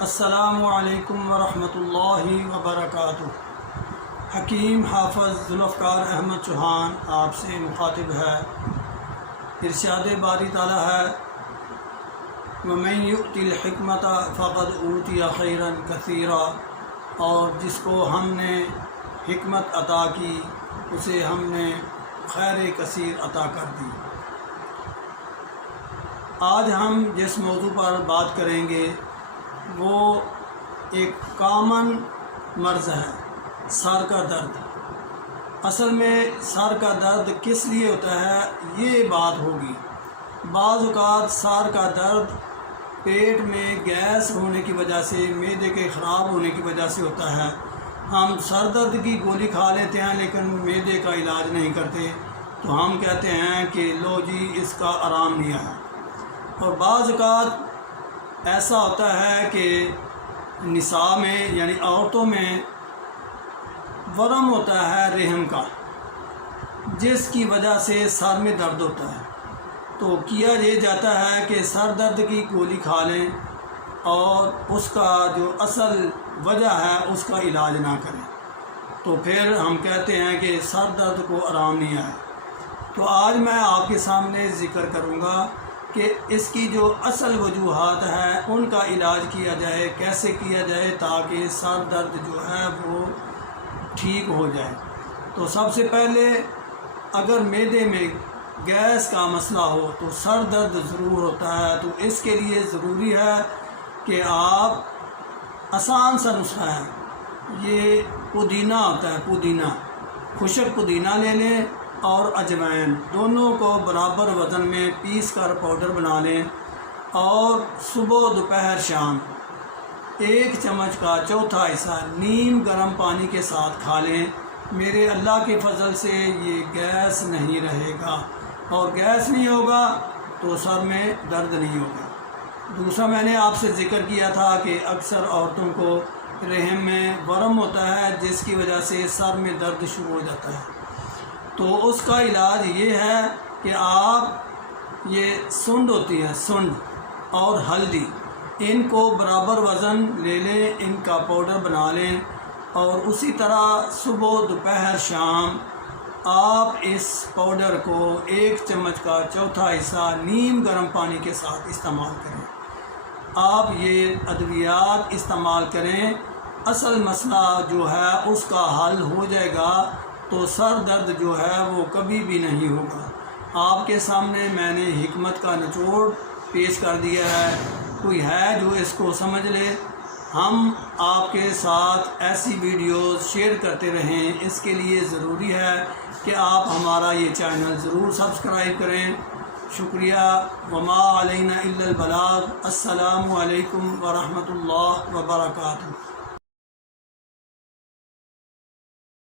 السلام علیکم ورحمۃ اللہ وبرکاتہ۔ حکیم حافظ ذوالفقار احمد چوہان آپ سے مخاطب ہے۔ ارشاد باری تعالیٰ ہے وَمَن يُؤْتِ الْحِكْمَةَ فَقَدْ أُوتِيَ خَيْرًا كَثِيرًا، اور جس کو ہم نے حکمت عطا کی اسے ہم نے خیر کثیر عطا کر دی۔ آج ہم جس موضوع پر بات کریں گے وہ ایک کامن مرض ہے، سر کا درد۔ اصل میں سر کا درد کس لیے ہوتا ہے یہ بات ہوگی۔ بعض اوقات سر کا درد پیٹ میں گیس ہونے کی وجہ سے، معدے کے خراب ہونے کی وجہ سے ہوتا ہے۔ ہم سر درد کی گولی کھا لیتے ہیں لیکن معدے کا علاج نہیں کرتے، تو ہم کہتے ہیں کہ لو جی اس کا آرام نہیں آیا۔ اور بعض اوقات ایسا ہوتا ہے کہ نساء میں یعنی عورتوں میں ورم ہوتا ہے رحم کا، جس کی وجہ سے سر میں درد ہوتا ہے۔ تو کیا یہ جاتا ہے کہ سر درد کی گولی کھا لیں اور اس کا جو اصل وجہ ہے اس کا علاج نہ کریں، تو پھر ہم کہتے ہیں کہ سر درد کو آرام نہیں آیا۔ تو آج میں آپ کے سامنے ذکر کروں گا کہ اس کی جو اصل وجوہات ہیں ان کا علاج کیا جائے، کیسے کیا جائے تاکہ سر درد جو ہے وہ ٹھیک ہو جائے۔ تو سب سے پہلے اگر معدے میں گیس کا مسئلہ ہو تو سر درد ضرور ہوتا ہے، تو اس کے لیے ضروری ہے کہ آپ آسان سا نسخہ ہے، یہ پودینہ ہوتا ہے، پودینہ، خشک پودینہ لے لیں اور اجوائن، دونوں کو برابر وزن میں پیس کر پاؤڈر بنا لیں اور صبح دوپہر شام 1 چمچ کا چوتھا حصہ نیم گرم پانی کے ساتھ کھا لیں۔ میرے اللہ کے فضل سے یہ گیس نہیں رہے گا، اور گیس نہیں ہوگا تو سر میں درد نہیں ہوگا۔ دوسرا میں نے آپ سے ذکر کیا تھا کہ اکثر عورتوں کو رحم میں ورم ہوتا ہے جس کی وجہ سے سر میں درد شروع ہو جاتا ہے۔ تو اس کا علاج یہ ہے کہ آپ یہ سنڈ ہوتی ہے، سنڈ اور ہلدی، ان کو برابر وزن لے لیں، ان کا پاؤڈر بنا لیں اور اسی طرح صبح دوپہر شام آپ اس پاؤڈر کو 1 چمچ کا چوتھا حصہ نیم گرم پانی کے ساتھ استعمال کریں۔ آپ یہ ادویات استعمال کریں، اصل مسئلہ جو ہے اس کا حل ہو جائے گا، تو سر درد جو ہے وہ کبھی بھی نہیں ہوگا۔ آپ کے سامنے میں نے حکمت کا نچوڑ پیش کر دیا ہے، کوئی ہے جو اس کو سمجھ لے۔ ہم آپ کے ساتھ ایسی ویڈیوز شیئر کرتے رہیں، اس کے لیے ضروری ہے کہ آپ ہمارا یہ چینل ضرور سبسکرائب کریں۔ شکریہ۔ وما علینا الا البلاغ۔ السلام علیکم ورحمۃ اللہ وبرکاتہ۔